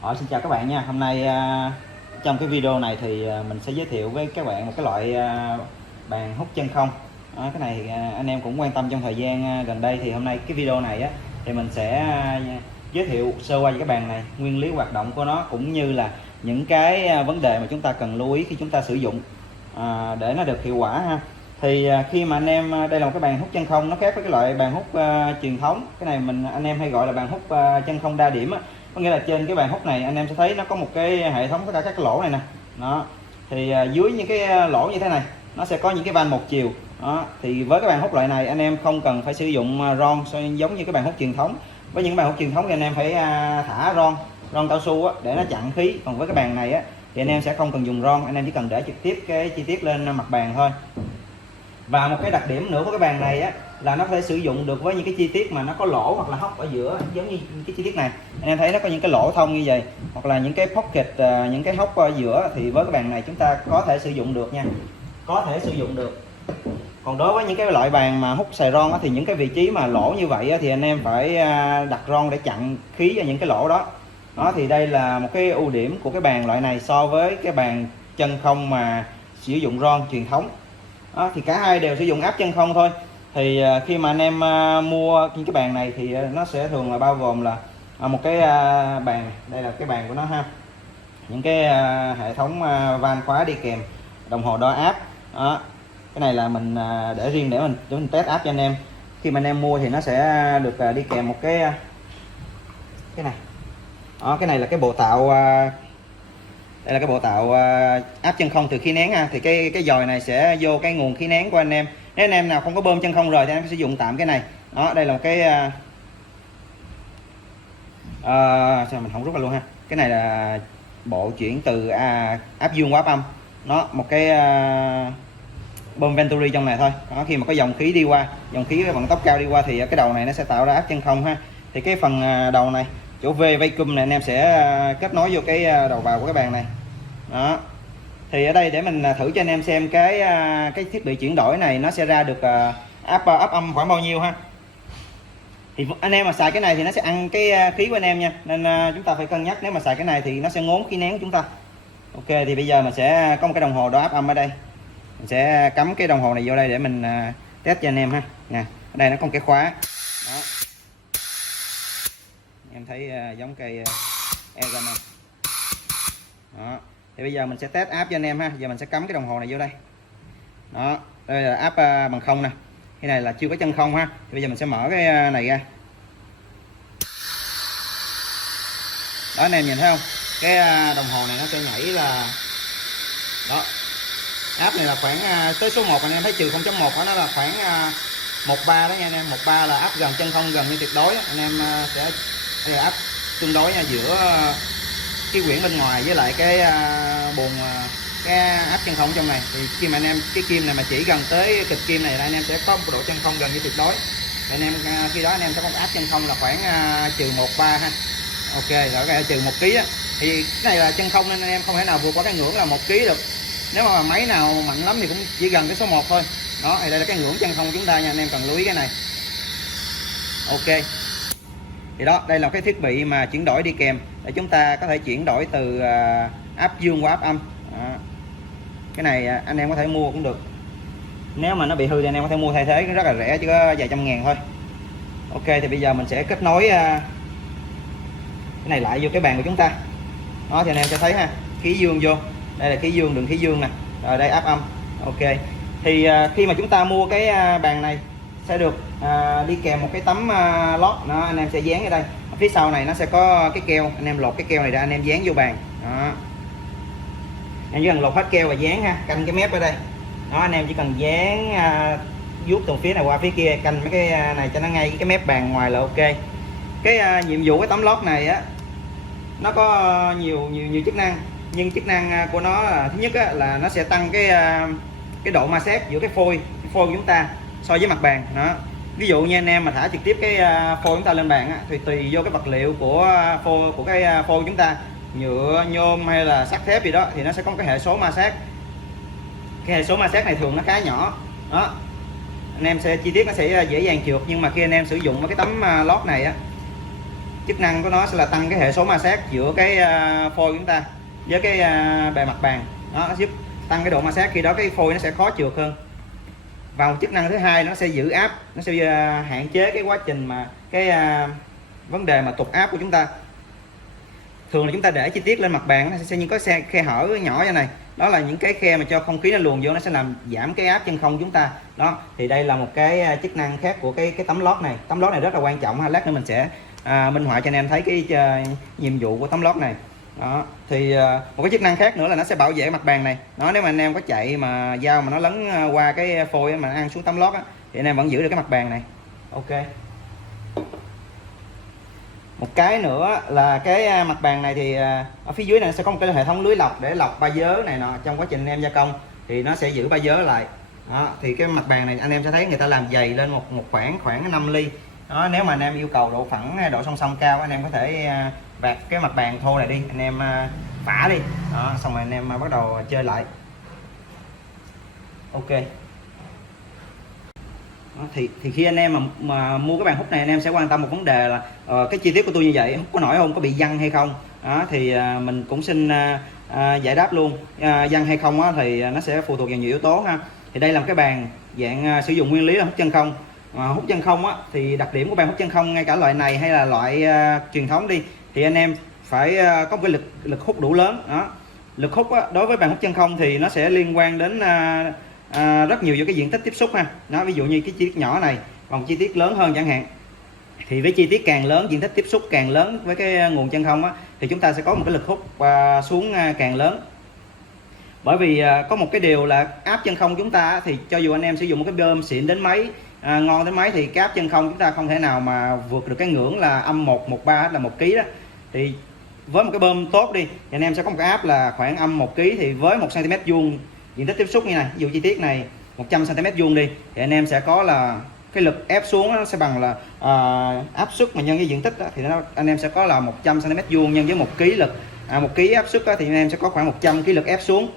Xin chào các bạn nha. Hôm nay trong cái video này thì mình sẽ giới thiệu với các bạn một cái loại bàn hút chân không. Cái này anh em cũng quan tâm trong thời gian gần đây, thì hôm nay cái video này thì mình sẽ giới thiệu sơ qua về cái bàn này, nguyên lý hoạt động của nó, cũng như là những cái vấn đề mà chúng ta cần lưu ý khi chúng ta sử dụng để nó được hiệu quả ha. Thì khi mà anh em đây là một cái bàn hút chân không, nó khác với cái loại bàn hút truyền thống. Cái này anh em hay gọi là bàn hút chân không đa điểm á. Có nghĩa là trên cái bàn hút này anh em sẽ thấy nó có một cái hệ thống tất cả các cái lỗ này nè. Đó. Thì dưới những cái lỗ như thế này nó sẽ có những cái van một chiều. Đó. Thì với cái bàn hút loại này anh em không cần phải sử dụng ron giống như cái bàn hút truyền thống. Với những bàn hút truyền thống thì anh em phải thả ron cao su để nó chặn khí. Còn với cái bàn này thì anh em sẽ không cần dùng ron, anh em chỉ cần để trực tiếp cái chi tiết lên mặt bàn thôi. Và một cái đặc điểm nữa của cái bàn này là nó có thể sử dụng được với những cái chi tiết mà nó có lỗ hoặc là hốc ở giữa, giống như cái chi tiết này. Anh em thấy nó có những cái lỗ thông như vậy, hoặc là những cái pocket, những cái hốc ở giữa, thì với cái bàn này chúng ta có thể sử dụng được nha, có thể sử dụng được. Còn đối với những cái loại bàn mà hút xài ron thì những cái vị trí mà lỗ như vậy thì anh em phải đặt ron để chặn khí vào những cái lỗ đó. Đó thì đây là một cái ưu điểm của cái bàn loại này so với cái bàn chân không mà sử dụng ron truyền thống. Đó, thì cả hai đều sử dụng áp chân không thôi. Thì khi mà anh em mua những cái bàn này thì nó sẽ thường là bao gồm là một cái bàn, đây là cái bàn của nó ha, những cái hệ thống van khóa đi kèm, đồng hồ đo áp. Đó, cái này là mình để riêng để mình test áp cho anh em. Khi mà anh em mua thì nó sẽ được đi kèm một cái này. Đó, cái này là cái bộ tạo, đây là cái bộ tạo áp chân không từ khí nén ha. Thì cái dòi này sẽ vô cái nguồn khí nén của anh em. Nếu anh em nào không có bơm chân không rồi thì anh em sử dụng tạm cái này. Đó, đây là một cái sao mình không rút ra luôn ha. Cái này là bộ chuyển từ áp dương qua áp âm. Nó một cái bơm venturi trong này thôi. Đó, khi mà có dòng khí đi qua, dòng khí vận tốc cao đi qua thì cái đầu này nó sẽ tạo ra áp chân không ha. Thì cái phần đầu này, chỗ V vacuum này, anh em sẽ kết nối vô cái đầu vào của cái bàn này. Đó. Thì ở đây để mình thử cho anh em xem cái thiết bị chuyển đổi này nó sẽ ra được áp âm khoảng bao nhiêu ha. Thì anh em mà xài cái này thì nó sẽ ăn cái khí của anh em nha, nên chúng ta phải cân nhắc. Nếu mà xài cái này thì nó sẽ ngốn khí nén của chúng ta. Ok, thì bây giờ mình sẽ có một cái đồng hồ đo áp âm ở đây, mình sẽ cắm cái đồng hồ này vô đây để mình test cho anh em ha. Nè, ở đây nó có một cái khóa. Đó, em thấy giống cây Egan không? Đó, thì bây giờ mình sẽ test áp cho anh em ha. Giờ mình sẽ cắm cái đồng hồ này vô đây. Đó, đây là áp bằng không nè, cái này là chưa có chân không ha. Thì bây giờ mình sẽ mở cái này ra. Đó, anh em nhìn thấy không, cái đồng hồ này nó sẽ nhảy là đó, áp này là khoảng tới số 1, anh em thấy trừ 0.1 đó, nó là khoảng 13 đó nha anh em. 13 là áp gần chân không, gần như tuyệt đối. Anh em sẽ đây là áp tương đối nha, giữa cái quyển bên ngoài với lại cái buồng cái áp chân không trong này. Thì khi mà anh em cái kim này mà chỉ gần tới cực kim này là anh em sẽ có một độ chân không gần như tuyệt đối. Thì anh em khi đó anh em sẽ có áp chân không là khoảng trừ 13 ha. Ok, rồi cái trừ 1 kg á, thì cái này là chân không nên anh em không thể nào vượt qua cái ngưỡng là 1 kg được. Nếu mà máy nào mạnh lắm thì cũng chỉ gần cái số 1 thôi. Đó, thì đây là cái ngưỡng chân không của chúng ta nha, anh em cần lưu ý cái này. Ok, thì đó, đây là cái thiết bị mà chuyển đổi đi kèm để chúng ta có thể chuyển đổi từ áp dương qua áp âm. Đó. Cái này anh em có thể mua cũng được, nếu mà nó bị hư thì anh em có thể mua thay thế, rất là rẻ, chỉ có vài trăm ngàn thôi. Ok, thì bây giờ mình sẽ kết nối cái này lại vô cái bàn của chúng ta. Đó, thì anh em sẽ thấy ha, khí dương vô, đây là khí dương, đường khí dương nè, rồi đây áp âm. Ok, thì khi mà chúng ta mua cái bàn này sẽ được đi kèm một cái tấm lót, nó anh em sẽ dán ở đây. Ở phía sau này nó sẽ có cái keo, anh em lột cái keo này ra, anh em dán vô bàn. Đó, em chỉ cần lột hết keo và dán ha, canh cái mép ở đây. Đó, anh em chỉ cần dán vuốt từ phía này qua phía kia, canh mấy cái này cho nó ngay cái mép bàn ngoài là ok. Cái nhiệm vụ cái tấm lót này nó có nhiều chức năng, nhưng chức năng của nó là thứ nhất là nó sẽ tăng cái độ ma sát giữa cái phôi của chúng ta so với mặt bàn. Đó, ví dụ như anh em mà thả trực tiếp cái phôi chúng ta lên bàn thì tùy vô cái vật liệu của cái phôi chúng ta, nhựa, nhôm hay là sắt thép gì đó, thì nó sẽ có một cái hệ số ma sát. Cái hệ số ma sát này thường nó khá nhỏ. Đó, anh em sẽ chi tiết nó sẽ dễ dàng trượt, nhưng mà khi anh em sử dụng cái tấm lót này chức năng của nó sẽ là tăng cái hệ số ma sát giữa cái phôi của chúng ta với cái bề mặt bàn, nó giúp tăng cái độ ma sát, khi đó cái phôi nó sẽ khó trượt hơn. Và một chức năng thứ hai nó sẽ giữ áp, nó sẽ hạn chế cái quá trình mà cái vấn đề mà tụt áp của chúng ta. Thường là chúng ta để chi tiết lên mặt bàn nó sẽ những có khe hở nhỏ như này, đó là những cái khe mà cho không khí nó luồn vô, nó sẽ làm giảm cái áp chân không chúng ta. Đó thì đây là một cái chức năng khác của cái tấm lót này. Tấm lót này rất là quan trọng ha, lát nữa mình sẽ minh họa cho anh em thấy cái nhiệm vụ của tấm lót này. Đó thì một cái chức năng khác nữa là nó sẽ bảo vệ mặt bàn này. Nó nếu mà anh em có chạy mà dao mà nó lấn qua cái phôi mà ăn xuống tấm lót á, thì anh em vẫn giữ được cái mặt bàn này. Ok. Một cái nữa là cái mặt bàn này thì ở phía dưới này sẽ có một cái hệ thống lưới lọc để lọc ba dớ này nọ, trong quá trình anh em gia công thì nó sẽ giữ ba dớ lại. Đó thì cái mặt bàn này anh em sẽ thấy người ta làm dày lên một khoảng 5 ly. Đó, nếu mà anh em yêu cầu độ phẳng, độ song song cao, anh em có thể vạt cái mặt bàn thô này đi, anh em phả đi. Đó, xong rồi anh em bắt đầu chơi lại. Ok. Đó, thì khi anh em mà mua cái bàn hút này, anh em sẽ quan tâm một vấn đề là cái chi tiết của tôi như vậy hút có nổi không, có bị văng hay không. Đó thì mình cũng xin giải đáp luôn. Văng hay không á, thì nó sẽ phụ thuộc vào nhiều yếu tố ha. Thì đây là một cái bàn dạng sử dụng nguyên lý là hút chân không. Hút chân không á, thì đặc điểm của bàn hút chân không, ngay cả loại này hay là loại truyền thống đi, thì anh em phải có một cái lực hút đủ lớn. Đó, lực hút á, đối với bàn hút chân không thì nó sẽ liên quan đến rất nhiều vô cái diện tích tiếp xúc ha. Đó, ví dụ như cái chi tiết nhỏ này, còn chi tiết lớn hơn chẳng hạn, thì với chi tiết càng lớn, diện tích tiếp xúc càng lớn với cái nguồn chân không á, thì chúng ta sẽ có một cái lực hút xuống càng lớn. Bởi vì có một cái điều là áp chân không chúng ta thì cho dù anh em sử dụng một cái bơm xịn đến mấy, ngon đến mấy, thì cái áp chân không chúng ta không thể nào mà vượt được cái ngưỡng là âm 113 là 1 kg đó. Thì với một cái bơm tốt đi thì anh em sẽ có một cái áp là khoảng âm 1 kg, thì với 1 cm vuông diện tích tiếp xúc như này, ví dụ chi tiết này 100 cm vuông đi, thì anh em sẽ có là cái lực ép xuống nó sẽ bằng là áp suất mà nhân với diện tích đó, thì anh em sẽ có là 100 cm vuông nhân với 1 kg lực. 1 kg áp suất thì anh em sẽ có khoảng 100 kg lực ép xuống.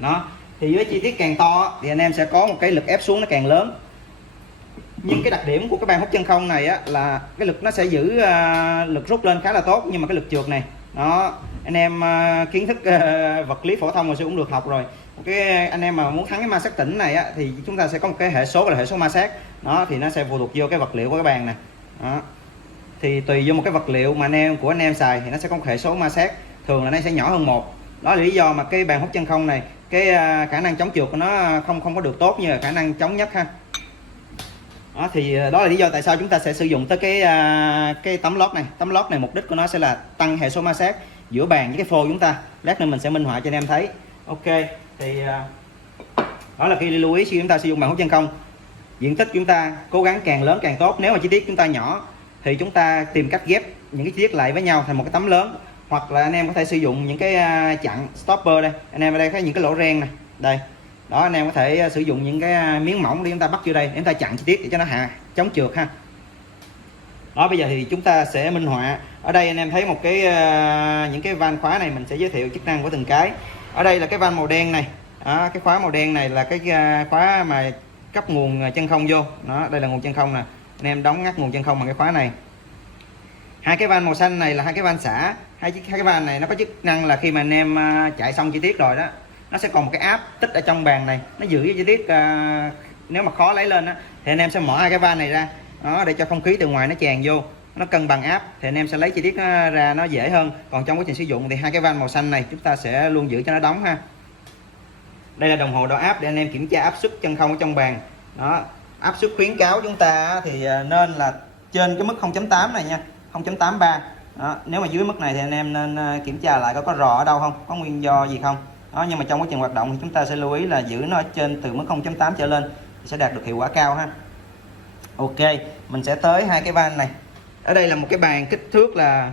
Đó thì với chi tiết càng to thì anh em sẽ có một cái lực ép xuống nó càng lớn. Nhưng cái đặc điểm của cái bàn hút chân không này á, là cái lực nó sẽ giữ lực rút lên khá là tốt, nhưng mà cái lực trượt này, đó anh em kiến thức vật lý phổ thông hồi xưa cũng được học rồi. Cái anh em mà muốn thắng cái ma sát tĩnh này á, thì chúng ta sẽ có một cái hệ số là hệ số ma sát. Đó thì nó sẽ phụ thuộc vô cái vật liệu của cái bàn này. Đó thì tùy vô một cái vật liệu mà anh em xài thì nó sẽ có một hệ số ma sát, thường là nó sẽ nhỏ hơn 1. Đó là lý do mà cái bàn hút chân không này, cái khả năng chống trượt của nó không có được tốt như là khả năng chống nhất ha. Đó thì đó là lý do tại sao chúng ta sẽ sử dụng tới cái tấm lót này. Tấm lót này mục đích của nó sẽ là tăng hệ số ma sát giữa bàn với cái phôi chúng ta. Lát nữa mình sẽ minh họa cho anh em thấy. Ok thì đó là khi lưu ý khi chúng ta sử dụng bàn hút chân không. Diện tích chúng ta cố gắng càng lớn càng tốt. Nếu mà chi tiết chúng ta nhỏ thì chúng ta tìm cách ghép những cái chi tiết lại với nhau thành một cái tấm lớn, hoặc là anh em có thể sử dụng những cái chặn stopper. Đây anh em ở đây thấy những cái lỗ ren này đây. Đó anh em có thể sử dụng những cái miếng mỏng để chúng ta bắt vô đây để chúng ta chặn chi tiết để cho nó chống trượt ha. Đó bây giờ thì chúng ta sẽ minh họa. Ở đây anh em thấy một cái những cái van khóa này, mình sẽ giới thiệu chức năng của từng cái. Ở đây là cái van màu đen này. Đó, cái khóa màu đen này là cái khóa mà cấp nguồn chân không vô. Đó, đây là nguồn chân không nè. Anh em đóng ngắt nguồn chân không bằng cái khóa này. Hai cái van màu xanh này là hai cái van xả. Hai cái van này nó có chức năng là khi mà anh em chạy xong chi tiết rồi đó, nó sẽ còn một cái áp tích ở trong bàn này, nó giữ cái chi tiết nếu mà khó lấy lên đó, thì anh em sẽ mở hai cái van này ra. Đó, để cho không khí từ ngoài nó tràn vô, nó cân bằng áp, thì anh em sẽ lấy chi tiết nó ra nó dễ hơn. Còn trong quá trình sử dụng thì hai cái van màu xanh này chúng ta sẽ luôn giữ cho nó đóng ha. Đây là đồng hồ đo áp để anh em kiểm tra áp suất chân không ở trong bàn. Đó, áp suất khuyến cáo chúng ta thì nên là trên cái mức 0.8 này nha, 0.83. Đó, nếu mà dưới mức này thì anh em nên kiểm tra lại có rò ở đâu không, có nguyên do gì không. Đó, nhưng mà trong quá trình hoạt động thì chúng ta sẽ lưu ý là giữ nó ở trên từ mức 0.8 trở lên thì sẽ đạt được hiệu quả cao ha. Ok, mình sẽ tới hai cái van này. Ở đây là một cái bàn kích thước là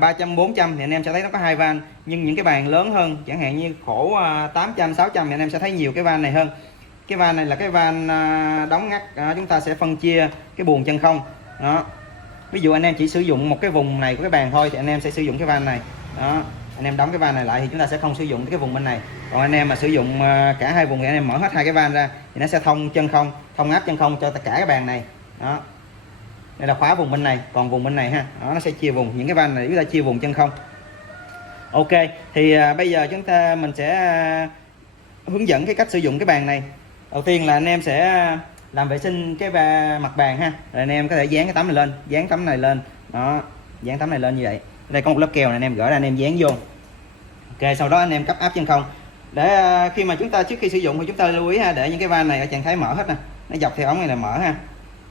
300 400 thì anh em sẽ thấy nó có hai van, nhưng những cái bàn lớn hơn chẳng hạn như khổ 800 600 thì anh em sẽ thấy nhiều cái van này hơn. Cái van này là cái van đóng ngắt, chúng ta sẽ phân chia cái buồng chân không. Đó, ví dụ anh em chỉ sử dụng một cái vùng này của cái bàn thôi thì anh em sẽ sử dụng cái van này. Đó, anh em đóng cái van này lại thì chúng ta sẽ không sử dụng cái vùng bên này. Còn anh em mà sử dụng cả hai vùng thì anh em mở hết hai cái van ra thì nó sẽ thông chân không, thông áp chân không cho tất cả cái bàn này. Đó, đây là khóa vùng bên này, còn vùng bên này ha, đó, nó sẽ chia vùng, những cái van này chúng ta chia vùng chân không. Ok, thì bây giờ mình sẽ hướng dẫn cái cách sử dụng cái bàn này. Đầu tiên là anh em sẽ làm vệ sinh cái mặt bàn ha, rồi anh em có thể dán cái tấm này lên, dán tấm này lên, đó, dán tấm này lên như vậy. Đây có một lớp keo này, anh em gỡ ra anh em dán vô. Ok, sau đó anh em cấp áp chân không để khi mà trước khi sử dụng thì chúng ta lưu ý ha, để những cái van này ở trạng thái mở hết nè, nó dọc theo ống này là mở ha.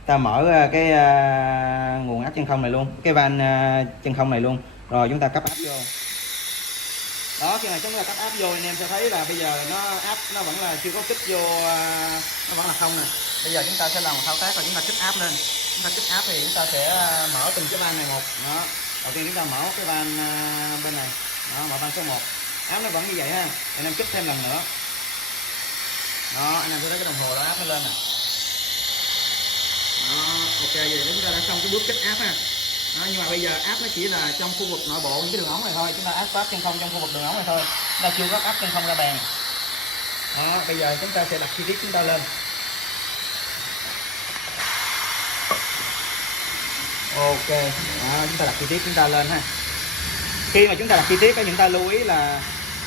Ta mở cái nguồn áp chân không này luôn, cái van chân không này luôn, rồi chúng ta cấp áp vô. Đó, khi mà chúng ta cấp áp vô anh em sẽ thấy là bây giờ nó vẫn là chưa có kích vô, nó vẫn là không nè. Bây giờ chúng ta sẽ làm một thao tác là chúng ta kích áp lên. Chúng ta kích áp thì chúng ta sẽ mở từng cái van này một. Đó, đầu tiên chúng ta mở cái van bên này, đó, mở van số 1, áp nó vẫn như vậy ha. Anh em kích thêm lần nữa. Đó, anh em sẽ thấy cái đồng hồ đó áp nó lên nè. Đó, ok, vậy chúng ta đã xong cái bước kích áp ha. Đó, nhưng mà bây giờ áp nó chỉ là trong khu vực nội bộ những cái đường ống này thôi, chúng ta áp chân không trong khu vực đường ống này thôi, chúng ta chưa có áp chân không ra bàn. Đó, bây giờ chúng ta sẽ đặt chi tiết chúng ta lên. Ok, đó, chúng ta đặt chi tiết chúng ta lên ha. Khi mà chúng ta đặt chi tiết chúng ta lưu ý là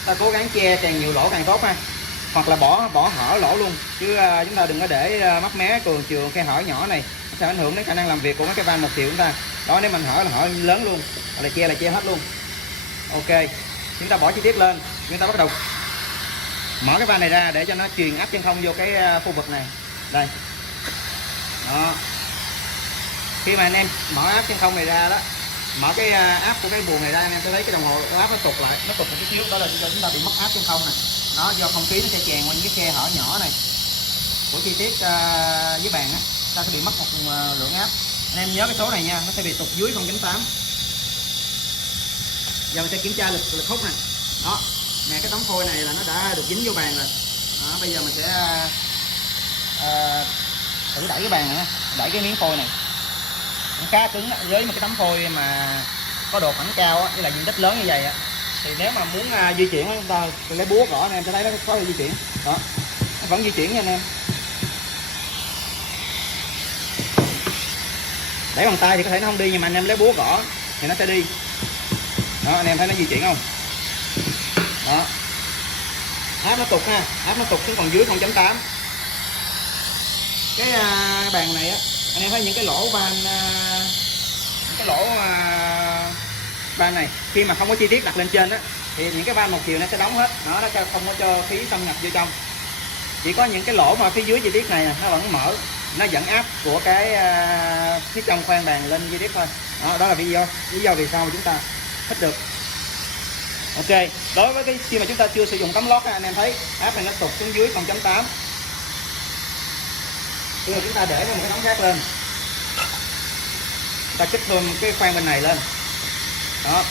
ta cố gắng che càng nhiều lỗ càng tốt ha, hoặc là bỏ hở lỗ luôn, chứ chúng ta đừng có để mấp mé trường khe hở nhỏ này, nó sẽ ảnh hưởng đến khả năng làm việc của mấy cái van 1 triệu chúng ta. Đó, nếu mình hở là hở lớn luôn, hoặc là che hết luôn. Ok, chúng ta bỏ chi tiết lên, chúng ta bắt đầu mở cái van này ra để cho nó truyền áp chân không vô cái khu vực này. Đây, đó, khi mà anh em mở áp chân không này ra đó, mở cái áp của cái buồng này ra, anh em sẽ thấy cái đồng hồ áp nó tụt lại, nó tụt một chút xíu, đó là chúng ta bị mất áp chân không này. Đó, do không khí nó sẽ tràn qua những cái khe hở nhỏ này của chi tiết dưới bàn á, ta sẽ bị mất một lượng áp. Anh em nhớ cái số này nha, nó sẽ bị tụt dưới 0.8. Giờ mình sẽ kiểm tra lực hút này. Đó, nè, cái tấm phôi này là nó đã được dính vô bàn rồi. Đó, bây giờ mình sẽ thử đẩy cái bàn này, đẩy cái miếng phôi này. Nó khá cứng với một cái tấm phôi mà có độ phẳng cao á, với là diện tích lớn như vậy á, thì nếu mà muốn di chuyển chúng ta lấy búa gõ, anh em sẽ thấy nó có di chuyển. Đó, nó vẫn di chuyển nha anh em. Đẩy bằng tay thì có thể nó không đi, nhưng mà anh em lấy búa gõ thì nó sẽ đi. Đó, anh em thấy nó di chuyển không? Đó, áp nó tụt ha, áp nó tụt xuống còn dưới 0.8. Cái bàn này á, anh em thấy những cái lỗ van, van này khi mà không có chi tiết đặt lên trên á, thì những cái van 1 chiều nó sẽ đóng hết, nó không có cho khí xâm nhập vô trong. Chỉ có những cái lỗ mà phía dưới chi tiết này nó vẫn mở, nó dẫn áp của cái phía trong khoang bàn lên chi tiết thôi. Đó là lý do vì sao mà chúng ta thích được. Ok, đối với cái khi mà chúng ta chưa sử dụng tấm lót, anh em thấy áp này nó tụt xuống dưới 0.8. Khi mà chúng ta để một cái tấm khác lên, ta kích thêm cái khoang bên này lên. Đó,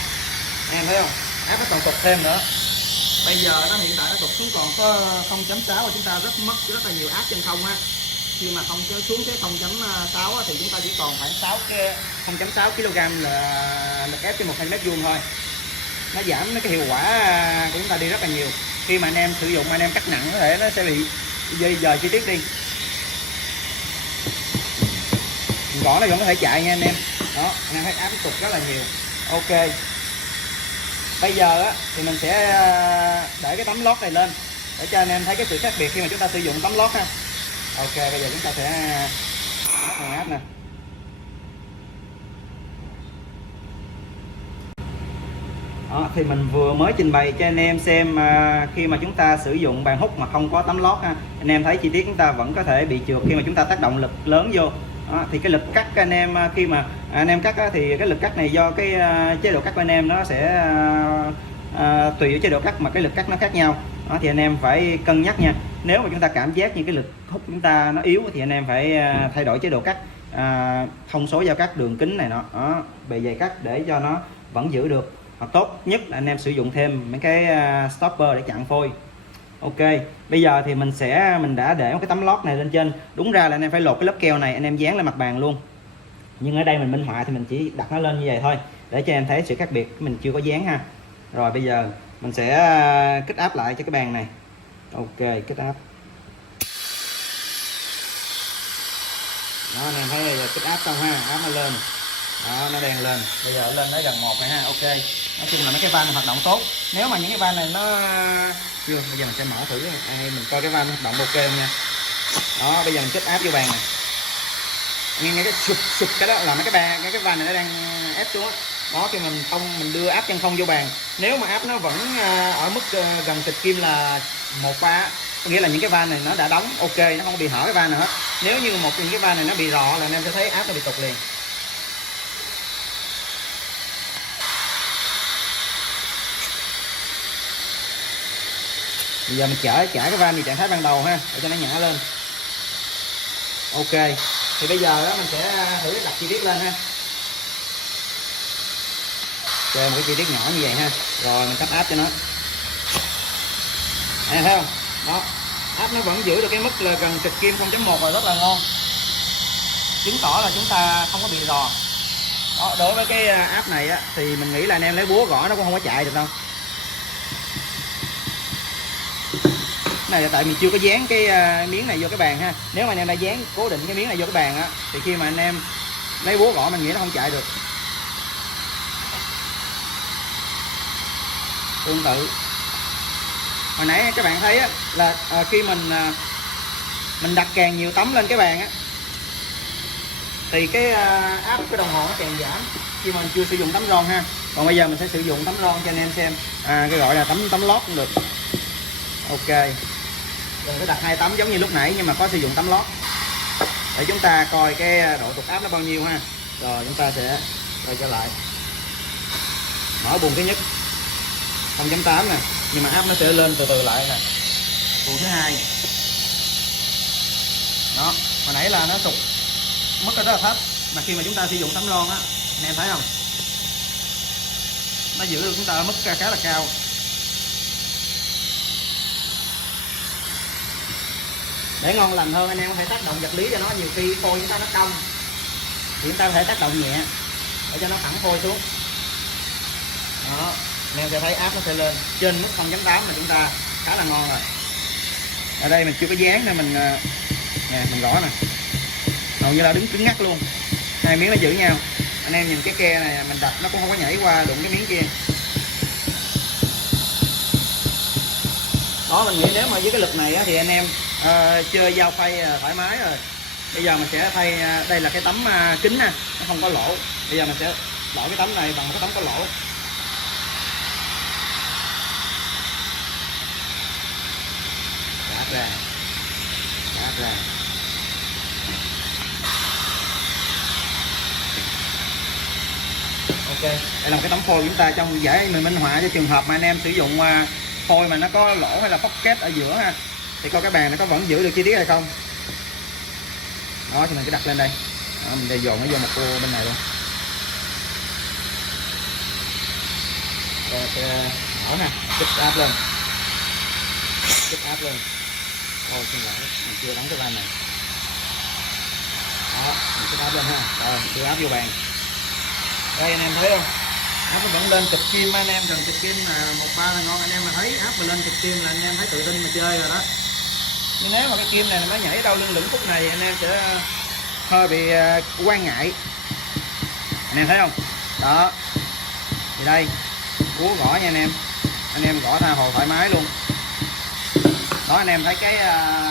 anh em thấy không, áp nó còn tụt thêm nữa. Bây giờ nó hiện tại nó tụt xuống còn có 0.6 và chúng ta mất rất là nhiều áp chân không ha. Khi mà không xuống cái 0.6 thì chúng ta chỉ còn khoảng 0.6 kg là lực ép trên 1 cm2 thôi. Nó giảm cái hiệu quả của chúng ta đi rất là nhiều. Khi mà anh em sử dụng, anh em cắt nặng có thể nó sẽ bị dời chi tiết đi. Gõ nó vẫn có thể chạy nha anh em. Đó, anh em thấy áp tụt rất là nhiều. Ok, bây giờ á, thì mình sẽ để cái tấm lót này lên để cho anh em thấy cái sự khác biệt khi mà chúng ta sử dụng tấm lót ha. Ok, bây giờ chúng ta sẽ lắp nguồn áp nè. Đó, thì mình vừa mới trình bày cho anh em xem khi mà chúng ta sử dụng bàn hút mà không có tấm lót ha, anh em thấy chi tiết chúng ta vẫn có thể bị trượt khi mà chúng ta tác động lực lớn vô. Đó, thì cái lực cắt anh em khi mà anh em cắt thì cái lực cắt này do cái chế độ cắt của anh em nó sẽ tùy ở chế độ cắt mà cái lực cắt nó khác nhau. Đó, thì anh em phải cân nhắc nha. Nếu mà chúng ta cảm giác như cái lực hút chúng ta nó yếu thì anh em phải thay đổi chế độ cắt, thông số dao cắt, đường kính này nọ, bề dày cắt để cho nó vẫn giữ được. Hoặc tốt nhất là anh em sử dụng thêm mấy cái stopper để chặn phôi. Ok, bây giờ thì mình đã để một cái tấm lót này lên trên. Đúng ra là anh em phải lột cái lớp keo này, anh em dán lên mặt bàn luôn. Nhưng ở đây mình minh họa thì mình chỉ đặt nó lên như vậy thôi để cho em thấy sự khác biệt, mình chưa có dán ha. Rồi bây giờ mình sẽ kích áp lại cho cái bàn này. Ok, kích áp. Đó anh em thấy giờ kích áp xong ha, áp nó lên. Đó nó đèn lên, bây giờ lên tới gần 1 này ha. Ok, nói chung là mấy cái van này hoạt động tốt. Nếu mà những cái van này nó chưa, bây giờ mình sẽ mở thử mình coi cái van hoạt động ok không nha. Đó bây giờ mình kích áp vô bàn này, nghe cái sụp sụp, cái đó là mấy cái van này nó đang ép xuống. Đó khi mình đưa áp chân không vô bàn, nếu mà áp nó vẫn ở mức gần trịch kim là 1/3, có nghĩa là những cái van này nó đã đóng ok, nó không bị hở cái van nào hết. Nếu như một những cái van này nó bị rọ là anh em sẽ thấy áp nó bị tụt liền. Bây giờ mình chở cái van về trạng thái ban đầu ha, để cho nó nhả lên. Ok, thì bây giờ đó mình sẽ thử đặt chi tiết lên ha. Ok, một cái chi tiết nhỏ như vậy ha, rồi mình cách áp cho nó. Thấy không? Đó, áp nó vẫn giữ được cái mức là gần trịch kim 0.1 và rất là ngon, chứng tỏ là chúng ta không có bị rò. Đó, đối với cái áp này á, thì mình nghĩ là anh em lấy búa gõ nó cũng không có chạy được đâu. Này là tại mình chưa có dán cái miếng này vô cái bàn ha. Nếu mà anh em đã dán cố định cái miếng này vô cái bàn á, thì khi mà anh em lấy búa gõ mình nghĩ nó không chạy được. Tương tự hồi nãy các bạn thấy á, là khi mình đặt càng nhiều tấm lên cái bàn á, thì cái áp cái đồng hồ nó càng giảm khi mà mình chưa sử dụng tấm ron ha. Còn bây giờ mình sẽ sử dụng tấm ron cho anh em xem, cái gọi là tấm lót cũng được. Ok, đừng có đặt 2 tấm giống như lúc nãy, nhưng mà có sử dụng tấm lót để chúng ta coi cái độ tụt áp nó bao nhiêu ha. Rồi chúng ta sẽ quay trở lại, mở buồng thứ nhất 0.8 nè, nhưng mà áp nó sẽ lên từ từ lại nè. Buồng thứ hai, đó hồi nãy là nó tụt mức rất là thấp, mà khi mà chúng ta sử dụng tấm lon á, anh em thấy không, nó giữ được chúng ta ở mức khá là cao. Để ngon lành hơn, anh em có thể tác động vật lý cho nó. Nhiều khi phôi chúng ta nó cong thì chúng ta có thể tác động nhẹ để cho nó thẳng phôi xuống. Đó, anh em sẽ thấy áp nó sẽ lên trên mức 0.8 là chúng ta khá là ngon rồi. Ở đây mình chưa có dán nên mình gõ nè, hầu như là đứng cứng ngắc luôn, hai miếng nó giữ nhau. Anh em nhìn cái ke này mình đặt nó cũng không có nhảy qua đụng cái miếng kia. Đó, mình nghĩ nếu mà với cái lực này á, thì anh em chơi dao phay thoải mái rồi. Bây giờ mình sẽ thay, đây là cái tấm kính nè, nó không có lỗ. Bây giờ mình sẽ đổi cái tấm này bằng một cái tấm có lỗ. Đáp ra. Ok, đây là một cái tấm phôi của chúng ta, trong giải mình minh họa cho trường hợp mà anh em sử dụng phôi mà nó có lỗ hay là pocket ở giữa ha, thì coi cái bàn nó có vẫn giữ được chi tiết hay không. Đó thì mình cứ đặt lên đây. Đó, mình để dồn nó vô một cô bên này luôn. Rồi mở nè, kích áp lên. Thôi xin lỗi, mình chưa đóng cái van này. Đó, mình kích áp lên ha. Rồi đưa áp vô bàn. Đây anh em thấy không, áp nó vẫn lên trịch kim anh em, gần trịch kim là 1/3 là ngon. Anh em mà thấy áp mà lên trịch kim là anh em thấy tự tin mà chơi rồi đó. Nhưng nếu mà cái kim này nó nhảy đâu lưng lửng phút này, anh em sẽ hơi bị quan ngại. Anh em thấy không? Đó, thì đây búa gõ nha anh em gõ tha hồ thoải mái luôn. Đó, anh em thấy cái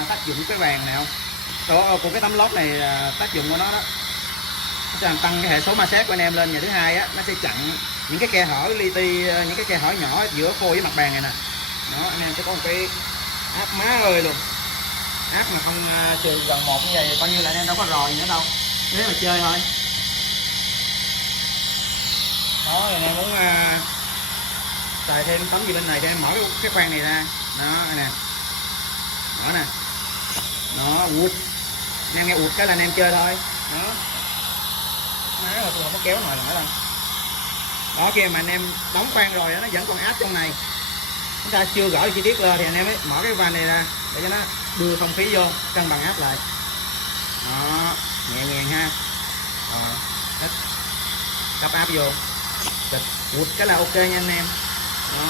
tác dụng cái bàn này không? Của cái tấm lót này, tác dụng của nó đó, nó sẽ làm tăng cái hệ số ma sát của anh em lên. Và thứ hai á, nó sẽ chặn những cái khe hở li ti, những cái khe hở nhỏ giữa phôi với mặt bàn này nè. Đó, anh em sẽ có một cái áp má ơi luôn. Áp mà không trừ gần 1 như vậy coi như là anh em đâu có rò gì nữa đâu, thế mà chơi thôi. Đó, anh em muốn xài thêm tấm gì bên này thì em mở cái khoang này ra. Đó nè, mở nè, nó ụt, anh em nghe ụt cái là anh em chơi thôi. Đó, má mà tôi không có kéo nồi nữa đâu. Đó, khi mà anh em đóng khoang rồi nó vẫn còn áp trong này, chúng ta chưa gõ chi tiết lên thì anh em mới mở cái van này ra để cho nó đưa không khí vô, cân bằng áp lại. Đó, nhẹ nhàng ha. Rồi cấp áp vô, ụt cái là ok nha anh em. Đó,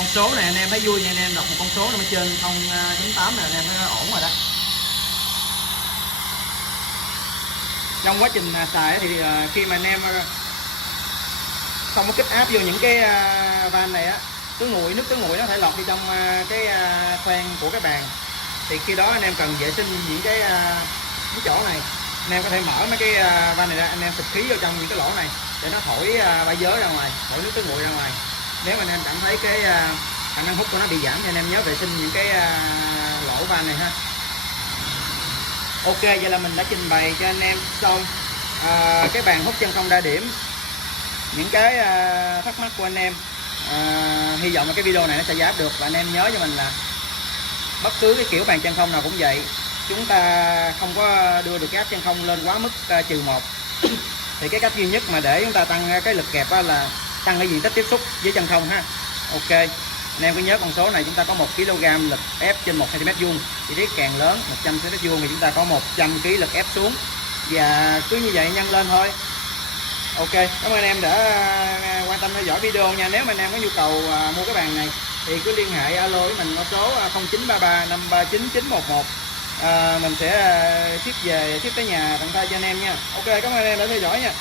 Con số này anh em thấy vui nha, anh em đọc một con số nằm ở trên 0.8 này anh em thấy ổn rồi đó. Trong quá trình xài thì khi mà anh em không có kích áp vô những cái van này á, nước tưới nguội nó thể lọt đi trong cái khoang của cái bàn, thì khi đó anh em cần vệ sinh những cái chỗ này, anh em có thể mở mấy cái van này ra, anh em xịt khí vào trong những cái lỗ này để nó thổi bãi giới ra ngoài, thổi nước tưới nguội ra ngoài. Nếu mà anh em cảm thấy cái khả năng hút của nó bị giảm thì anh em nhớ vệ sinh những cái lỗ van này ha. Ok, vậy là mình đã trình bày cho anh em xong cái bàn hút chân không đa điểm, những cái thắc mắc của anh em. Hy vọng là cái video này nó sẽ giải đáp được, và anh em nhớ cho mình là bất cứ cái kiểu bàn chân không nào cũng vậy, chúng ta không có đưa được cái áp chân không lên quá mức -1 thì cái cách duy nhất mà để chúng ta tăng cái lực kẹp là tăng cái diện tích tiếp xúc với chân không ha. Ok, anh em cứ nhớ con số này, chúng ta có 1 kg lực ép trên 1 cm vuông, thì cái càng lớn 100 cm vuông thì chúng ta có 100 kg lực ép xuống, và cứ như vậy nhân lên thôi. Ok, cảm ơn anh em đã quan tâm theo dõi video nha. Nếu mà anh em có nhu cầu mua cái bàn này thì cứ liên hệ alo với mình qua số 0933 539 911. Mình sẽ ship tới nhà tận tay cho anh em nha. Ok, cảm ơn anh em đã theo dõi nha.